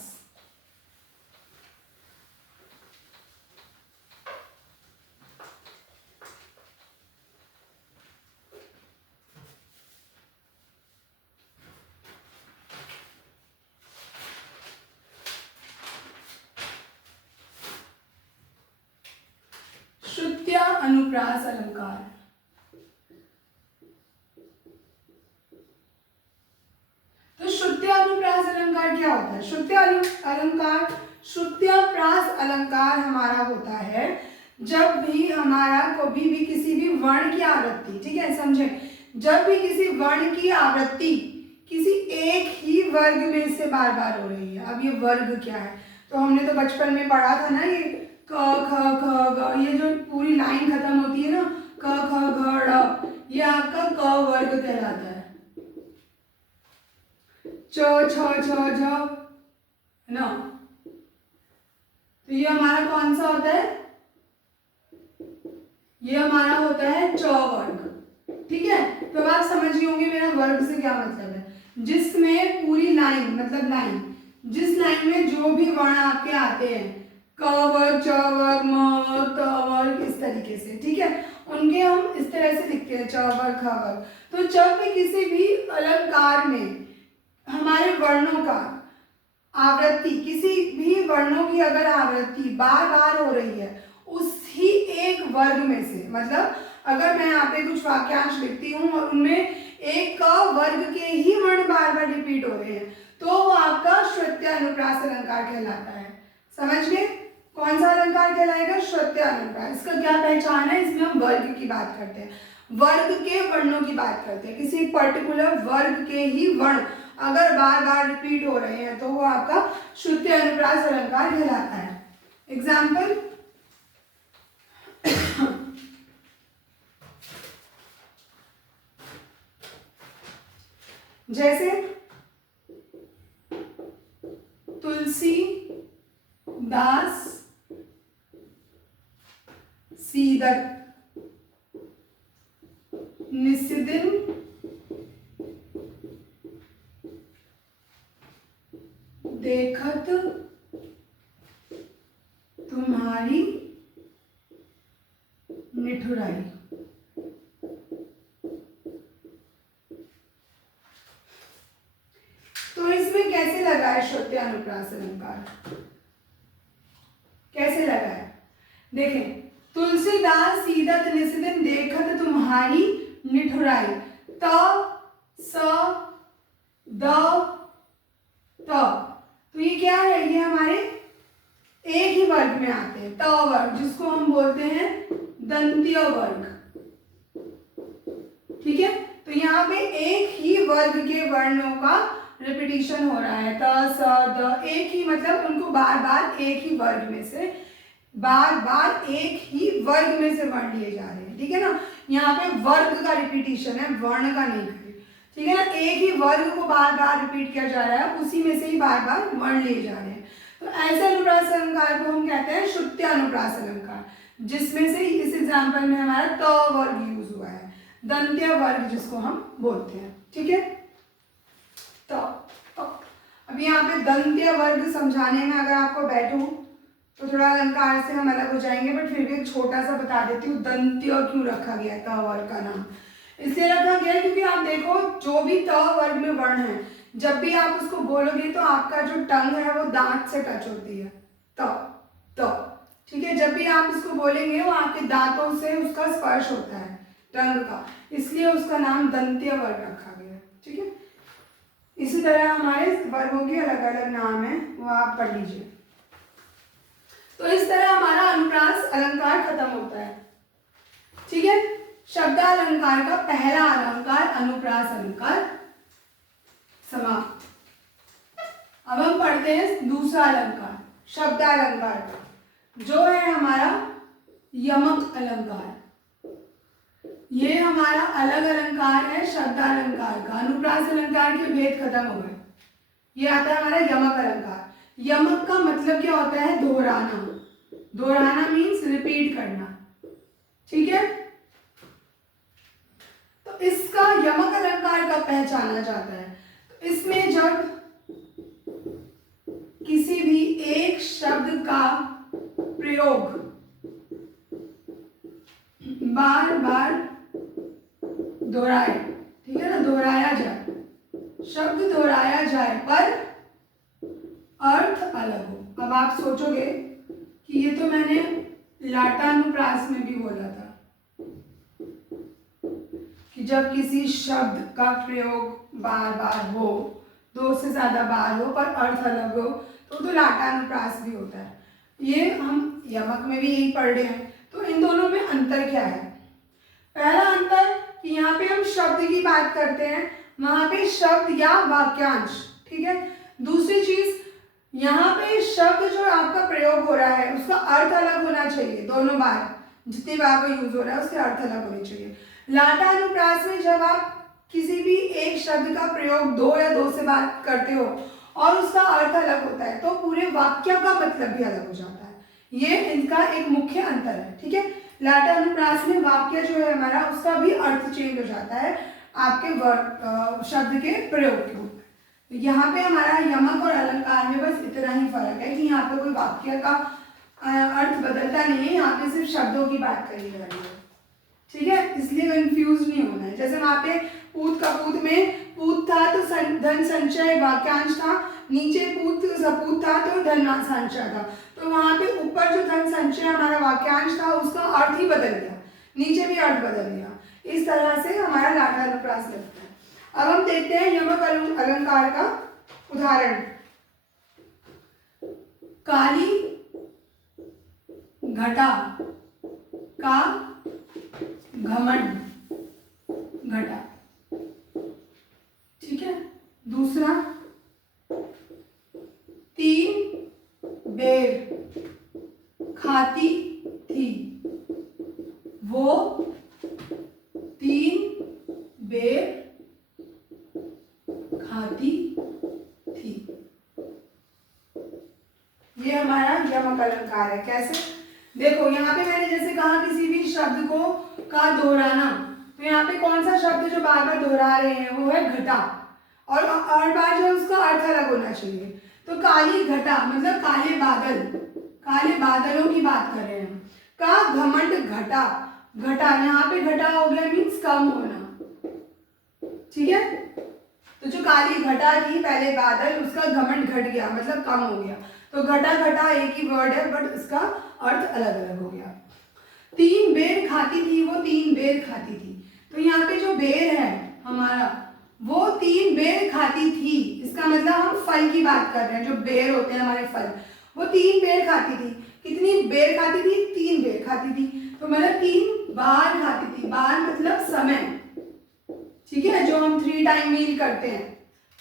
श्रुत्या अनुप्रास अलंकार। तो श्रुत्यानुप्रास अलंकार क्या होता है? अलंकार, श्रुत्याप्रास अलंकार हमारा होता है जब भी हमारा कभी भी किसी भी वर्ण की आवृत्ति, ठीक है, समझे, जब भी किसी वर्ण की आवृत्ति किसी एक ही वर्ग में से बार बार हो रही है। अब ये वर्ग क्या है, तो हमने तो बचपन में पढ़ा था ना, ये क ख ग घ, ये जो पूरी लाइन खत्म होती है ना, क ख ग ढ़, ये आपका क वर्ग कहलाता है। च छ छ झ ना, तो ये हमारा कौन सा होता है, ये हमारा होता है च वर्ग, ठीक है। तो अब आप समझ गए होंगे मेरा वर्ग से क्या मतलब है, जिसमें पूरी लाइन, मतलब लाइन, जिस लाइन में जो भी वर्ण आपके आते हैं, क वर्ग, च वर्ग, म वर्ग, त वर्ग, इस तरीके से, ठीक है, उनके हम इस तरह से लिखते हैं, च वर्ग, ख वर्ग। तो जब भी किसी भी अलंकार में हमारे वर्णों का आवृत्ति, किसी भी वर्णों की अगर आवृत्ति बार बार हो रही है उसी एक वर्ग में से, मतलब अगर मैं यहाँ पे कुछ वाक्यांश लिखती हूँ और उनमें एक का वर्ग के ही वर्ण बार बार रिपीट हो रहे हैं, तो वो आपका श्रुत्यानुप्रास अलंकार कहलाता है। समझ गए? कौन सा अलंकार कहलाएगा? श्रुत्य अलंकार। इसका क्या पहचान है? इसमें हम वर्ग की बात करते हैं, वर्ग के वर्णों की बात करते हैं। किसी पर्टिकुलर वर्ग के ही वर्ण अगर बार बार रिपीट हो रहे हैं तो वो आपका श्रुत्य अनुप्रास अलंकार कहलाता है। एग्जाम्पल, जैसे तुलसी दास सीदत निस्दिन देखत तुम्हारी निठुराई। तो इसमें कैसे लगा है श्रुत्य अनुप्रास अलंकार? कैसे लगा है? देखें, तुलसीदास सीदत निस्दिन देखत तुम्हारी निठुराई। त स द त, तो ये क्या है? ये हमारे एक ही वर्ग में आते हैं, त वर्ग, जिसको हम बोलते हैं दंत्य वर्ग। ठीक है, तो यहाँ पे एक ही वर्ग के वर्णों का रिपीटिशन हो रहा है। त स द, एक ही, मतलब उनको बार बार एक ही वर्ग में से, बार बार एक ही वर्ग में से वर्ण लिए जा रहे हैं। ठीक है ना, यहाँ पे वर्ग का रिपीटिशन है, वर्ण का नहीं है। ठीक है ना, एक ही वर्ग को बार बार रिपीट किया जा रहा है, उसी में से ही बार बार वर्ण लिए जा रहे हैं। तो ऐसे अनुप्रास अलंकार को हम कहते हैं श्रुत्य अनुप्रास अलंकार, जिसमें से इस एग्जाम्पल में हमारा त वर्ग यूज हुआ है, दंत्य वर्ग जिसको हम बोलते हैं। ठीक है, तो अब यहाँ पे दंत्य वर्ग समझाने में अगर आपको बैठूं तो थोड़ा अलंकार से हम अलग हो जाएंगे, बट फिर भी एक छोटा सा बता देती हूँ दंत्य क्यों रखा गया त वर्ग का नाम। इसलिए रखा गया क्योंकि आप देखो, जो भी त वर्ग में वर्ण है, जब भी आप उसको बोलोगे तो आपका जो टंग है वो दांत से टच होती है, त। ठीक है, जब भी आप इसको बोलेंगे वो आपके दांतों से उसका स्पर्श होता है, टंग का, इसलिए उसका नाम दंत्य वर्ग रखा गया है। ठीक है, इसी तरह हमारे वर्गों के अलग अलग नाम है, वो आप पढ़ लीजिए। तो इस तरह हमारा अनुप्रास अलंकार खत्म होता है। ठीक है, शब्दालंकार का पहला अलंकार अनुप्रास अलंकार समाप्त। अब हम पढ़ते हैं दूसरा अलंकार शब्दालंकार का, जो है हमारा यमक अलंकार। ये हमारा अलग अलंकार है शब्दालंकार का। अनुप्रास अलंकार के भेद खत्म हो गए। ये आता है हमारा यमक अलंकार। यमक का मतलब क्या होता है? दोहराना। दोहराना मीन्स रिपीट करना। ठीक है, तो इसका यमक अलंकार कब पहचाना जाता है? तो इसमें जब किसी भी एक शब्द का प्रयोग बार बार दोहराए, ठीक है ना, दोहराया जाए, शब्द दोहराया जाए पर अर्थ अलग हो। अब आप सोचोगे कि ये तो मैंने लाटानुप्रास में भी बोला था कि जब किसी शब्द का प्रयोग बार बार हो, दो से ज्यादा बार हो पर अर्थ अलग हो, तो लाटानुप्रास भी होता है। ये हम यमक में भी यही पढ़ रहे हैं। तो इन दोनों में अंतर क्या है? पहला अंतर कि यहाँ पे हम शब्द की बात करते हैं, वहां पे शब्द या वाक्यांश। ठीक है, दूसरी चीज, यहाँ पे शब्द जो आपका प्रयोग हो रहा है उसका अर्थ अलग होना चाहिए। दोनों बार जितनी बार वो यूज हो रहा है उसके अर्थ अलग होने चाहिए। लाटानुप्रास में जब आप किसी भी एक शब्द का प्रयोग दो या दो से बार करते हो और उसका अर्थ अलग होता है, तो पूरे वाक्य का मतलब भी अलग हो जाता है। ये इनका एक मुख्य अंतर है। ठीक है, लाटानुप्रास में वाक्य जो है हमारा, उसका भी अर्थ चेंज हो जाता है आपके शब्द के प्रयोग के ऊपर। यहाँ पे हमारा यमक और अलंकार में बस इतना ही फर्क है कि यहाँ पे कोई वाक्य का अर्थ बदलता नहीं है, यहाँ पे सिर्फ शब्दों की बात करी जा रही है। ठीक है, इसलिए कंफ्यूज नहीं होना है। जैसे वहां पे पूत कपूत में पूत था तो धन संचय वाक्यांश था, नीचे पूत सपूत था तो धन संचय था। तो वहां पे ऊपर जो धन संचय हमारा वाक्यांश था उसका अर्थ ही बदल गया, नीचे भी अर्थ बदल गया। इस तरह से हमारा लाटानुप्रास लगता है। अब हम देखते हैं यमक अलंकार का उदाहरण। काली घटा का घमंड, घटा। ठीक है। दूसरा, 3 बेर खाती थी, वो 3 बेर खाती थी। ये हमारा यमक अलंकार है। कैसे? देखो यहाँ पे मैंने जैसे कहा किसी भी शब्द को का दोहराना, तो यहाँ पे कौन सा शब्द जो बार बार दोहरा रहे हैं वो है घटा, और हर बार जो है उसका अर्थ अलग होना चाहिए। तो काली घटा मतलब काले बादल, काले बादलों की बात कर रहे हैं। का घमंड घटा, घटा यहाँ पे घटा हो गया मीन्स कम होना। ठीक है। तो जो काली घटा थी पहले बादल, उसका घमंड घट गया मतलब कम हो गया। तो घटा घटा एक ही वर्ड है बट इसका अर्थ अलग अलग हो गया। 3 बेर खाती थी, वो 3 बेर खाती थी। तो यहाँ पे जो बेर है हमारा वो 3 बेर खाती थी, इसका मतलब हम फल की बात कर रहे हैं। जो बेर होते हैं हमारे फल, वो 3 बेर खाती थी। कितनी बेर खाती थी? 3 बेर खाती थी। तो मतलब 3 बार खाती थी, बार मतलब समय। ठीक है, जो हम 3 टाइम मील करते हैं।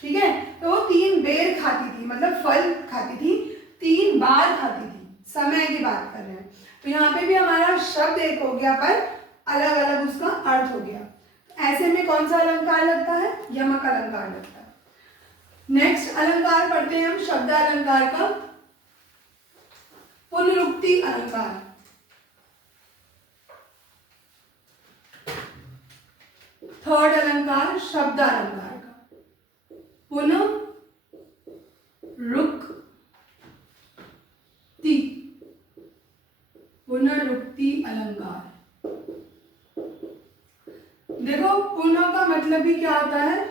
ठीक है, तो वो 3 बेर खाती थी मतलब फल खाती थी, 3 बार खाती थी, समय की बात कर रहे हैं। तो यहाँ पे भी हमारा शब्द एक हो गया पर अलग अलग उसका अर्थ हो गया। ऐसे में कौन सा अलंकार लगता है? यमक अलंकार लगता है। नेक्स्ट अलंकार पढ़ते हैं हम शब्द अलंकार का, पुनरुक्ति अलंकार। थर्ड अलंकार शब्द अलंकार का, पुनरुक्ति, पुनरुक्ति अलंकार। देखो पुनः का मतलब भी क्या होता है?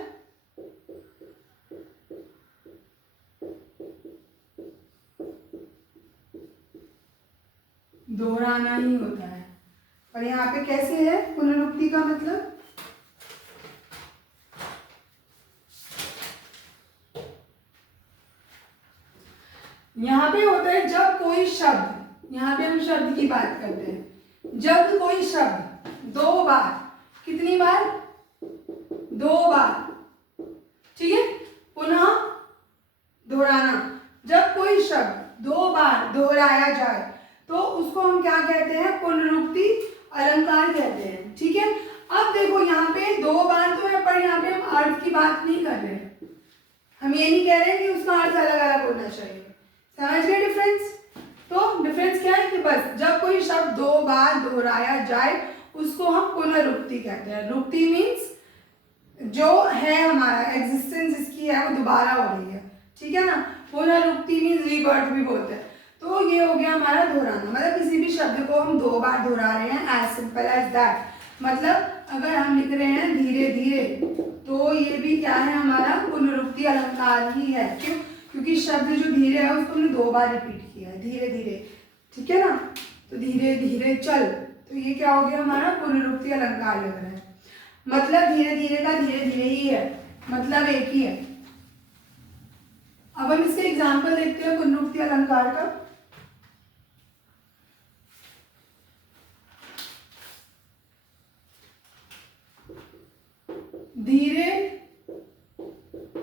दोहराना ही होता है। और यहाँ पे कैसे है पुनरुक्ति का मतलब? यहाँ पे होता है जब कोई शब्द, यहाँ पे हम शब्द की बात करते हैं, जब कोई शब्द 2 बार, कितनी बार? 2 बार। ठीक है, पुनः दोहराना, जब कोई शब्द 2 बार दोहराया जाए तो उसको हम क्या कहते हैं? पुनरुक्ति अलंकार कहते हैं। ठीक है। अब देखो यहाँ पे 2 बार तो है पर यहाँ पे हम अर्थ की बात नहीं कर रहे हैं। हम ये नहीं कह रहे कि उसका अर्थ अलग अलग होना चाहिए। समझ गए डिफरेंस? तो डिफरेंस क्या है कि बस जब कोई शब्द 2 बार दोहराया जाए उसको हम पुनरुक्ति कहते हैं। रुक्ति मीन्स जो है हमारा एग्जिस्टेंस इसकी है वो दोबारा हो रही है। ठीक है ना। पुनरुक्ति मीन्स रीबर्थ भी बोलते हैं। तो ये हो गया हमारा दोहराना, मतलब किसी भी शब्द को हम 2 बार दोहरा रहे हैं, एज सिंपल एज दैट। मतलब अगर हम लिख रहे हैं धीरे धीरे तो ये भी क्या है? हमारा पुनरुक्ति अलंकार ही है। क्यों? क्योंकि शब्द जो धीरे है उसको हमने 2 बार रिपीट किया है, धीरे धीरे। ठीक है ना। तो धीरे धीरे चल, तो ये क्या हो गया? हमारा पुनरुक्ति अलंकार लग रहा है। मतलब धीरे धीरे का धीरे धीरे ही है, मतलब एक ही है। अब हम इसके एग्जाम्पल देखते हैं पुनरुक्ति अलंकार का। धीरे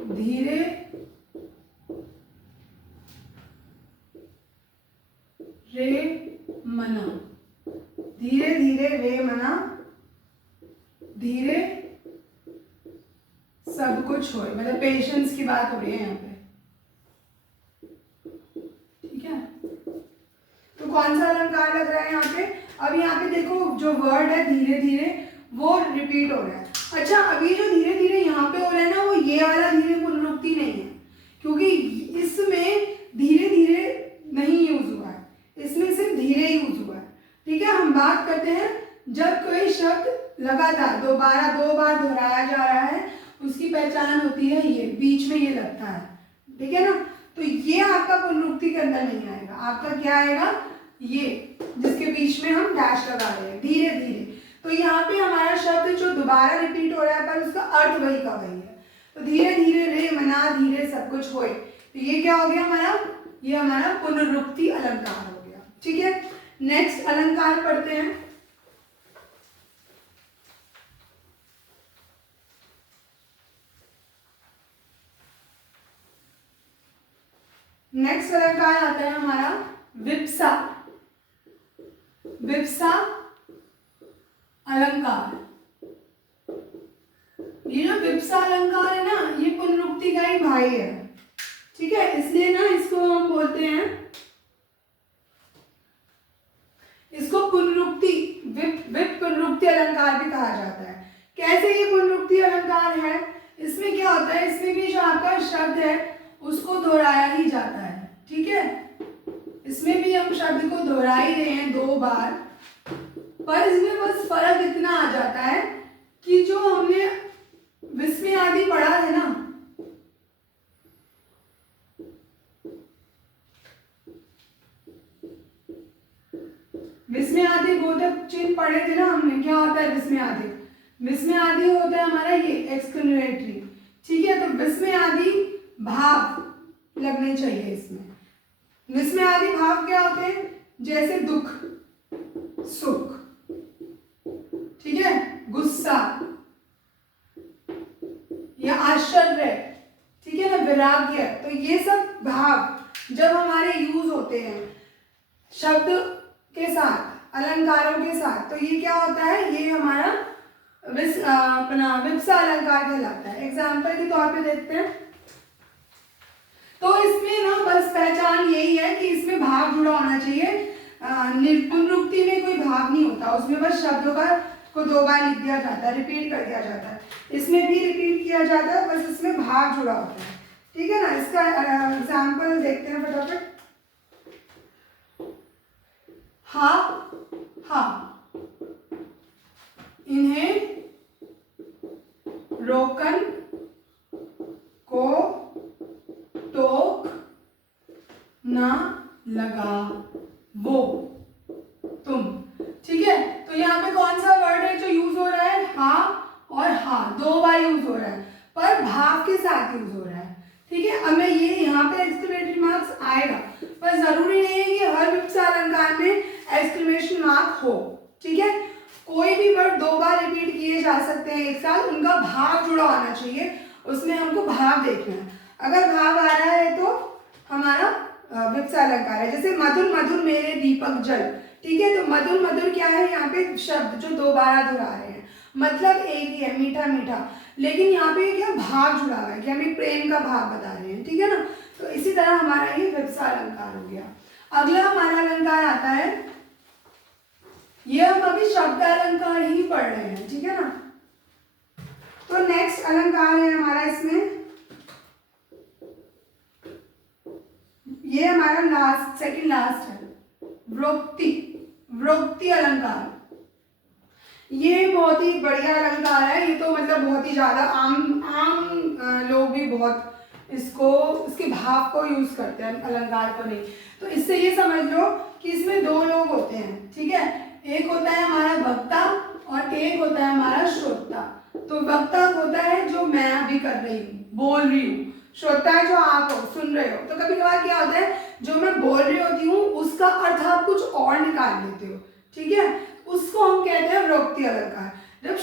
धीरे रे मना, धीरे धीरे रे मना, धीरे सब कुछ होए, मतलब पेशेंस की बात हो रही है यहाँ पे। ठीक है। तो कौन सा अलंकार लग रहा है यहाँ पे? अब यहाँ पे देखो जो वर्ड है धीरे धीरे वो रिपीट हो रहा है। अच्छा, अभी जो धीरे धीरे यहाँ पे हो रहा है ना, वो ये वाला धीरे पुनरुक्ति नहीं है, क्योंकि इसमें धीरे धीरे नहीं यूज हुआ है, इसमें सिर्फ धीरे यूज हुआ है। ठीक है। हम बात करते हैं जब कोई शब्द लगातार 2 बार दोहराया जा रहा है, उसकी पहचान होती है ये बीच में ये लगता है। ठीक है ना। तो ये आपका पुनरुक्ति के अंदर नहीं आएगा। आपका क्या आएगा? ये जिसके बीच में हम डैश लगा रहे हैं, धीरे धीरे। तो यहाँ पे हमारा शब्द जो दोबारा रिपीट हो रहा है पर उसका अर्थ वही का वही है। तो धीरे धीरे रे मना, धीरे सब कुछ होए, तो ये क्या हो गया हमारा? ये हमारा पुनरुक्ति अलंकार हो गया। ठीक है। नेक्स्ट अलंकार पढ़ते हैं। नेक्स्ट अलंकार आता है हमारा विप्सा। विप्सा अलंकार, ये जो विप्सा अलंकार है ना, ये पुनरुक्ति का ही भाई है, ठीक है, इसलिए ना इसको हम बोलते हैं, इसको पुनरुक्ति, विप पुनरुक्ति अलंकार भी कहा जाता है। कैसे ये पुनरुक्ति अलंकार है, इसमें क्या होता है, इसमें भी जो आपका शब्द है उसको दोहराया ही जाता है, ठीक है, इसमें भी हम शब्द को दोहरा ही रहे हैं 2 बार, पर इसमें बस फर्क इतना आ जाता है कि जो हमने विस्मय आदि पढ़ा है ना, विस्मय आदि बोधक चिन्ह पढ़े थे ना हमने, क्या होता है विस्मय आदि, विस्मय आदि होता है हमारा ये एक्सक्लेमेटरी, ठीक है, तो विस्मय आदि भाव लगने चाहिए इसमें। विस्मय आदि भाव क्या होते हैं, जैसे दुख, सुख, ठीक है, गुस्सा या आश्चर्य, ठीक है ना, वैराग्य, तो ये सब भाव जब हमारे यूज होते हैं शब्द के साथ, अलंकारों के साथ, तो ये क्या होता है, ये हमारा अपना विप्सा अलंकार कहलाता है। एग्जाम्पल के तौर पे देखते हैं, तो इसमें ना बस पहचान यही है कि इसमें भाव जुड़ा होना चाहिए, पुनरुक्ति में कोई भाव नहीं होता, उसमें बस शब्दों को 2 बार लिख दिया जाता है, रिपीट कर दिया जाता है, इसमें भी रिपीट किया जाता है, बस इसमें भाव जुड़ा होता है, ठीक है ना। इसका एग्जाम्पल देखते हैं फटाफट। हा हा, इन्हें रोकन को टोक ना लगा वो तुम, ठीक है, तो यहाँ पे कौन सा वर्ड है जो यूज हो रहा है, हा और हा 2 बार यूज हो रहा है, पर भाव के साथ यूज हो रहा है, ठीक है। अब मैं ये यहाँ पे एक्सक्लेमेटरी मार्क्स आएगा, पर जरूरी नहीं है कि हर विप्सा अलंकार में एक्सक्लेमेशन मार्क हो, ठीक है, कोई भी वर्ड 2 बार रिपीट किए जा सकते हैं एक साथ, उनका भाव जुड़ा होना चाहिए, उसमें हमको भाव देखना है, अगर भाव आ रहा है तो हमारा विप्सा अलंकार है। जैसे मधुर मधुर मेरे दीपक जल, ठीक है, तो मधुर मधुर क्या है, यहाँ पे शब्द जो 2 बार दोहरा रहे हैं, मतलब एक ही है, मीठा मीठा, लेकिन यहाँ पे क्या भाव जुड़ा हुआ है कि हम एक प्रेम का भाव बता रहे हैं, ठीक है ना, तो इसी तरह हमारा ये विप्सा अलंकार हो गया। अगला हमारा अलंकार आता है, ये हम अभी शब्द अलंकार ही पढ़ रहे हैं, ठीक है ना, तो नेक्स्ट अलंकार है हमारा, इसमें ये हमारा लास्ट, सेकंड लास्ट है, वृक्ति, वृक्ति अलंकार। ये बहुत ही बढ़िया अलंकार है, ये तो मतलब बहुत ही ज्यादा आम लोग भी बहुत इसको, इसके भाव को यूज करते हैं, अलंकार को नहीं, तो इससे ये समझ लो कि इसमें 2 लोग होते हैं, ठीक है, एक होता है हमारा वक्ता और एक होता है हमारा श्रोता। तो वक्ता होता है जो मैं अभी कर रही हूँ, बोल रही हूँ, श्रोता है जो आप सुन रहे हो। तो कभी कभार क्या होता है, जो मैं बोल रही होती हूँ उसका अर्थ आप कुछ और निकाल लेते हो, ठीक है, उसको हम कहते हैं वृक्ति अलंकार। जब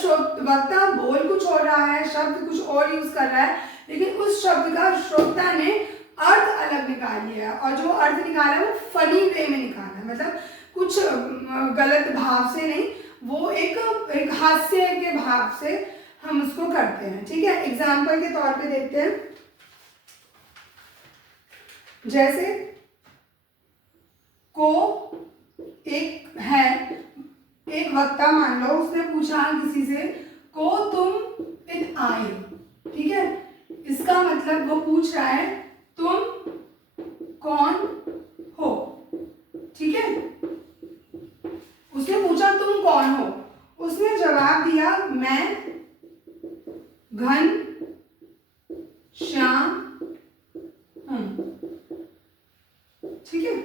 वक्ता बोल कुछ हो रहा है, शब्द कुछ और यूज कर रहा है, लेकिन उस शब्द का श्रोता ने अर्थ अलग निकाल लिया है, और जो अर्थ निकाला है वो फनी वे में निकाला है, मतलब कुछ गलत भाव से नहीं, वो एक हास्य के भाव से हम उसको करते हैं, ठीक है। एग्जाम्पल के तौर पे देखते हैं, जैसे को एक है, एक वक्ता मान लो, उसने पूछा किसी से, को तुम इत आए, ठीक है, इसका मतलब वो पूछ रहा है तुम कौन हो, ठीक है, उसने पूछा तुम कौन हो, उसने जवाब दिया मैं घन श्याम हूं, ठीक है।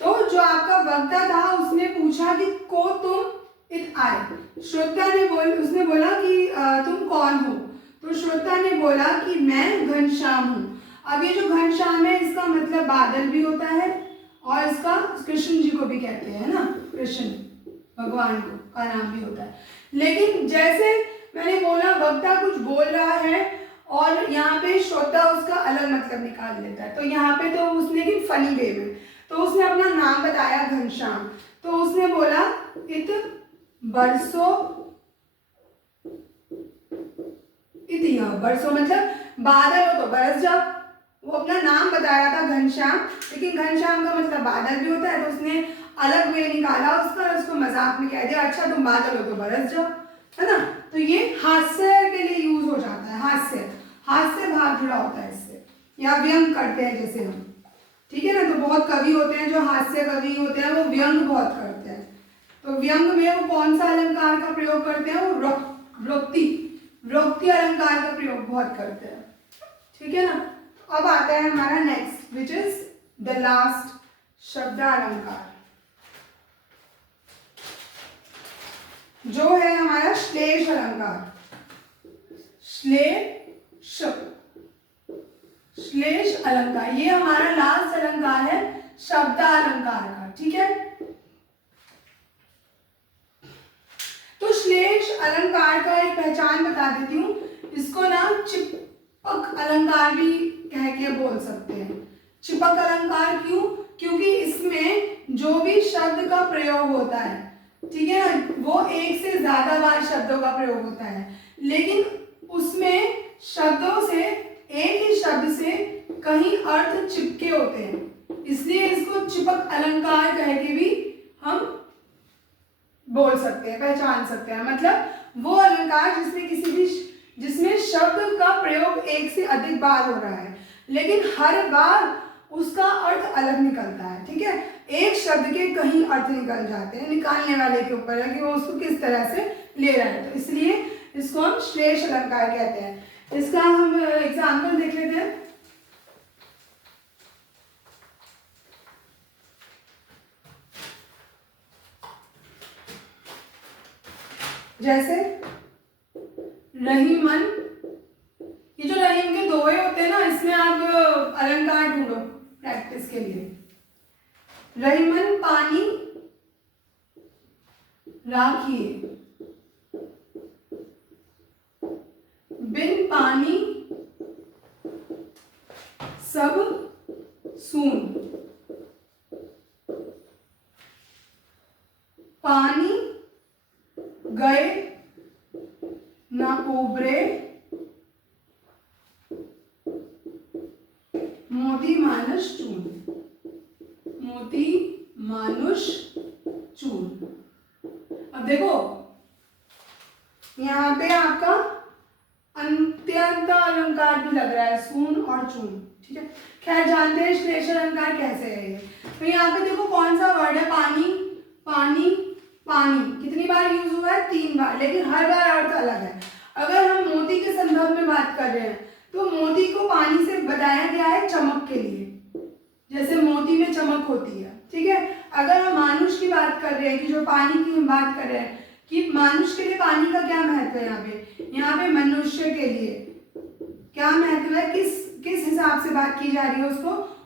तो जो आपका वक्ता था उसने पूछा कि को तुम इत आए, श्रोता ने उसने बोला कि तुम कौन हो, तो श्रोता ने बोला कि मैं घनश्याम हूं। अब ये जो घनश्याम है इसका मतलब बादल भी होता है और इसका कृष्ण जी को भी कहते हैं ना, कृष्ण भगवान को का नाम भी होता है। लेकिन जैसे मैंने बोला वक्ता कुछ बोल रहा है और यहाँ पे श्रोता उसका अलग मतलब निकाल लेता है, तो यहाँ पे तो उसने कि फनी वे में, तो उसने अपना नाम बताया घनश्याम, तो उसने बोला इत बरसों, इत बरसों मतलब बादल हो तो बरस जाओ। वो अपना नाम बताया था घनश्याम, लेकिन घनश्याम का मतलब बादल भी होता है, तो उसने अलग वे निकाला उसका, उसको मजाक में कह दिया अच्छा तुम बादल हो तो बरस जाओ, है ना। तो ये हास्य के लिए यूज हो जाता है, हास्य भाव जुड़ा होता है इससे, या व्यंग करते हैं जैसे हम, ठीक है ना। तो बहुत कवि होते हैं जो हास्य कवि होते हैं, वो व्यंग बहुत करते हैं। तो व्यंग में वो कौन सा अलंकार का प्रयोग करते हैं, वो रोक्ति अलंकार का प्रयोग बहुत करते हैं, ठीक है ना। तो अब आता है हमारा next which is the last शब्दालंकार, जो है हमारा श्लेष अलंकार। श्लेष अलंकार ये हमारा लास्ट अलंकार है शब्दालंकार का, ठीक है। तो श्लेष अलंकार का एक पहचान बता देती हूँ, इसको ना चिपक अलंकार भी कह के बोल सकते हैं। चिपक अलंकार क्यों? क्योंकि इसमें जो भी शब्द का प्रयोग होता है, ठीक है ना, वो एक से ज्यादा बार शब्दों का प्रयोग होता है, लेकिन उसमें शब्दों से, एक ही शब्द से कहीं अर्थ चिपके होते हैं, इसलिए इसको चिपक अलंकार कह के भी हम बोल सकते हैं, पहचान सकते हैं। मतलब वो अलंकार जिसमें शब्द का प्रयोग एक से अधिक बार हो रहा है, लेकिन हर बार उसका अर्थ अलग निकलता है, ठीक है। एक शब्द के कहीं अर्थ निकल जाते हैं, निकालने वाले के ऊपर है कि वो उसको किस तरह से ले रहा है, तो इसलिए इसको हम श्लेष अलंकार कहते हैं। इसका हम एग्जाम्पल देख लेते हैं। जैसे रहीमन, ये जो रहीम के दोहे होते हैं ना, इसमें आप अलंकार ढूंढो प्रैक्टिस के लिए। रहीमन पानी राखिए, बिन पानी सब सून, पानी गए न उबरे, मोती मानुष चून, मोती मानुष चून। अब देखो यहाँ पे आपका अंत्यंत अलंकार भी लग रहा है, सून और चून, ठीक है। खैर जानते हैं श्लेष अलंकार कैसे है ये। तो यहाँ पे देखो कौन सा वर्ड है, पानी, पानी, पानी कितनी बार यूज हुआ है, 3 बार, लेकिन हर बार अर्थ अलग है। अगर हम मोती के संदर्भ में बात कर रहे हैं, तो मोती को पानी से बताया गया है चमक के लिए, जैसे मोती में चमक होती है, ठीक है। अगर हम मानुष की बात कर रहे हैं, कि जो पानी की हम बात कर रहे हैं, कि मानुष के लिए पानी का क्या महत्व है, यहाँ पे मनुष्य के लिए क्या महत्व है, किस हिसाब से बात की जा रही है,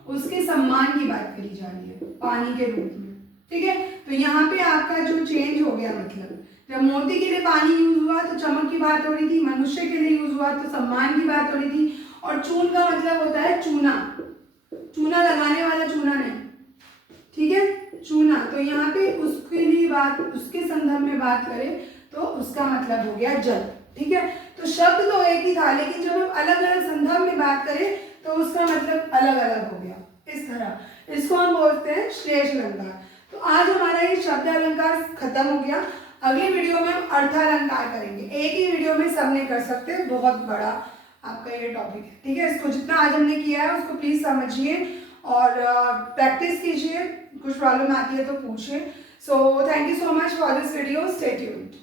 उसके सम्मान की बात करी जा रही है पानी के रूप में, ठीक है। तो यहाँ पे आपका जो चेंज हो गया, मतलब जब मोती के लिए पानी यूज हुआ तो चमक की बात हो रही थी, मनुष्य के लिए यूज हुआ तो सम्मान की बात हो रही थी, और चून का मतलब होता है चूना, चूना लगाने वाला चूना नहीं, ठीक है, चूना। तो यहाँ पे उसके लिए बात, उसके संदर्भ में बात करें तो उसका मतलब हो गया जल, ठीक है। तो शब्द तो एक ही था, लेकिन जब हम अलग अलग संदर्भ में बात करें तो उसका मतलब अलग अलग हो गया, इस तरह। इसको हम बोलते हैं श्लेष अलंकार। तो आज हमारा ये शब्द अलंकार खत्म हो गया। अगली वीडियो में हम अर्थालंकार करेंगे, एक ही वीडियो में सब नहीं कर सकते, बहुत बड़ा आपका ये टॉपिक है, ठीक है। इसको जितना आज हमने किया है उसको प्लीज समझिए और प्रैक्टिस कीजिए, कुछ प्रॉब्लम आती है तो पूछिए। So thank you so much for this video, stay tuned.